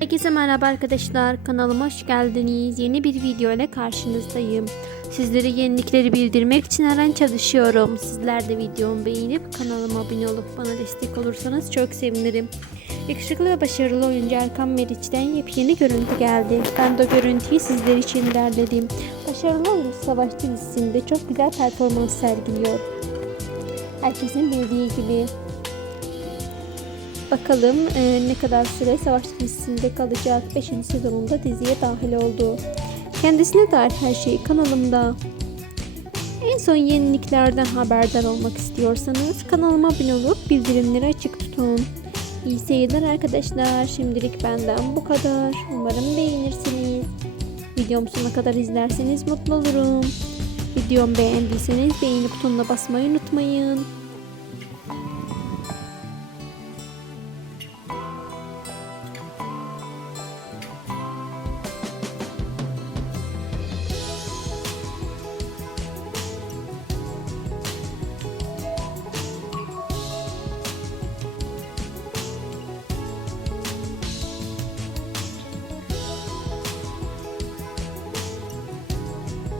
Herkese merhaba arkadaşlar. Kanalıma hoş geldiniz. Yeni bir video ile karşınızdayım. Sizlere yenilikleri bildirmek için her an çalışıyorum. Sizler de videomu beğenip kanalıma abone olup bana destek olursanız çok sevinirim. Yakışıklı ve başarılı oyuncu Erkan Meriç'ten yepyeni görüntü geldi. Ben de görüntüyü sizler için derledim. Başarılı oyuncu Savaş dizisinde çok güzel performans sergiliyor. Herkesin bildiği gibi Bakalım e, ne kadar süre Savaş dizisinde kalacak. 5. sezonunda diziye dahil oldu. Kendisine dair her şey kanalımda. En son yeniliklerden haberdar olmak istiyorsanız kanalıma abone olup bildirimleri açık tutun. İyi seyirler arkadaşlar. Şimdilik benden bu kadar. Umarım beğenirsiniz. Videomu sonuna kadar izlerseniz mutlu olurum. Videomu beğendiyseniz beğeni butonuna basmayı unutmayın.